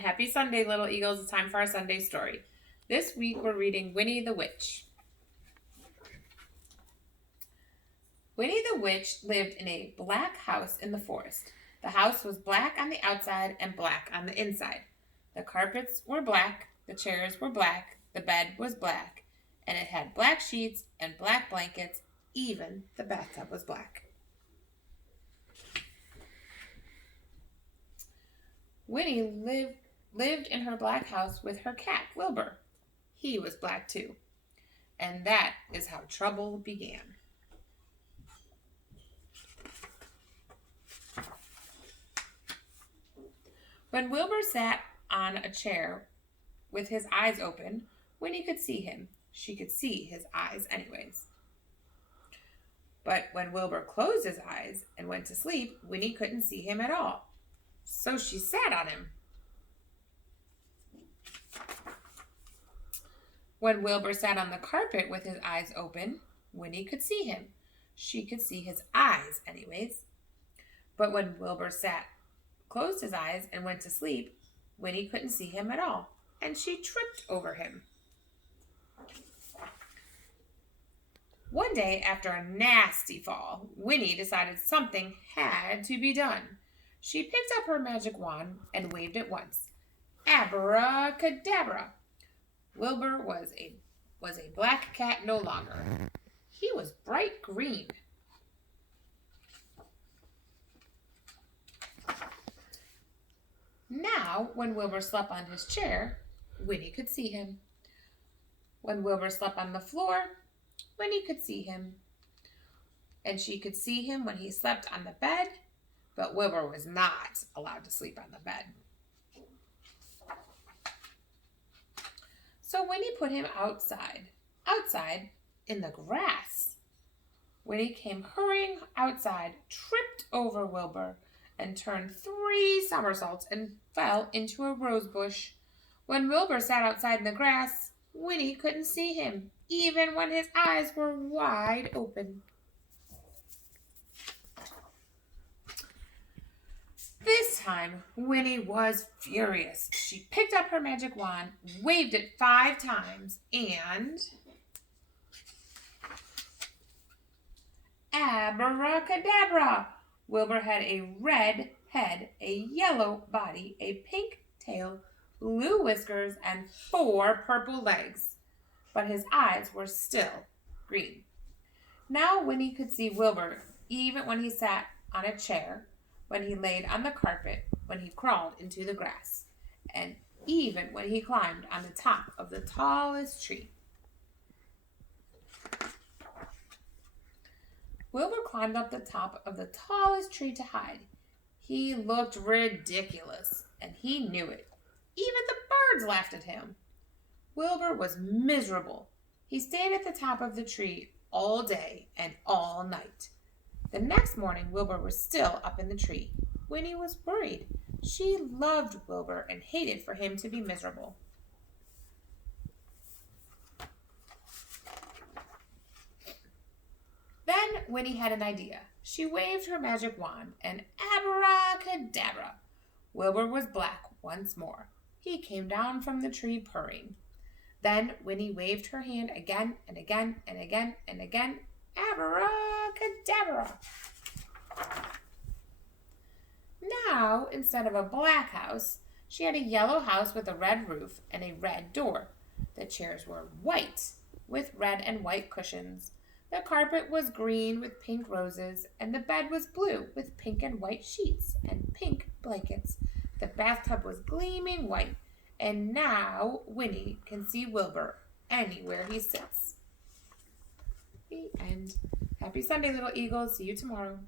Happy Sunday, little eagles. It's time for our Sunday story. This week we're reading Winnie the Witch. Winnie the Witch lived in a black house in the forest. The house was black on the outside and black on the inside. The carpets were black, the chairs were black, the bed was black, and it had black sheets and black blankets. Even the bathtub was black. Winnie lived in her black house with her cat, Wilbur. He was black too. And that is how trouble began. When Wilbur sat on a chair with his eyes open, Winnie could see him. She could see his eyes anyways. But when Wilbur closed his eyes and went to sleep, Winnie couldn't see him at all. So she sat on him. When Wilbur sat on the carpet with his eyes open, Winnie could see him. She could see his eyes anyways. But when Wilbur closed his eyes and went to sleep, Winnie couldn't see him at all, and she tripped over him. One day, after a nasty fall, Winnie decided something had to be done. She picked up her magic wand and waved it once. Abracadabra! Wilbur was a black cat no longer. He was bright green. Now, when Wilbur slept on his chair, Winnie could see him. When Wilbur slept on the floor, Winnie could see him. And she could see him when he slept on the bed, but Wilbur was not allowed to sleep on the bed. So Winnie put him outside in the grass. Winnie came hurrying outside, tripped over Wilbur, and turned 3 somersaults and fell into a rose bush. When Wilbur sat outside in the grass, Winnie couldn't see him, even when his eyes were wide open. This time, Winnie was furious. She picked up her magic wand, waved it 5 times, and abracadabra! Wilbur had a red head, a yellow body, a pink tail, blue whiskers, and 4 purple legs. But his eyes were still green. Now Winnie could see Wilbur even when he sat on a chair, when he laid on the carpet, when he crawled into the grass, and even when he climbed on the top of the tallest tree. Wilbur climbed up the top of the tallest tree to hide. He looked ridiculous, and he knew it. Even the birds laughed at him. Wilbur was miserable. He stayed at the top of the tree all day and all night. The next morning, Wilbur was still up in the tree. Winnie was worried. She loved Wilbur and hated for him to be miserable. Then Winnie had an idea. She waved her magic wand and abracadabra! Wilbur was black once more. He came down from the tree purring. Then Winnie waved her hand again and again and again and again. Abracadabra! Now, instead of a black house, she had a yellow house with a red roof and a red door. The chairs were white with red and white cushions. The carpet was green with pink roses, and the bed was blue with pink and white sheets and pink blankets. The bathtub was gleaming white, and now Winnie can see Wilbur anywhere he sits. The end. Happy Sunday, little eagles. See you tomorrow.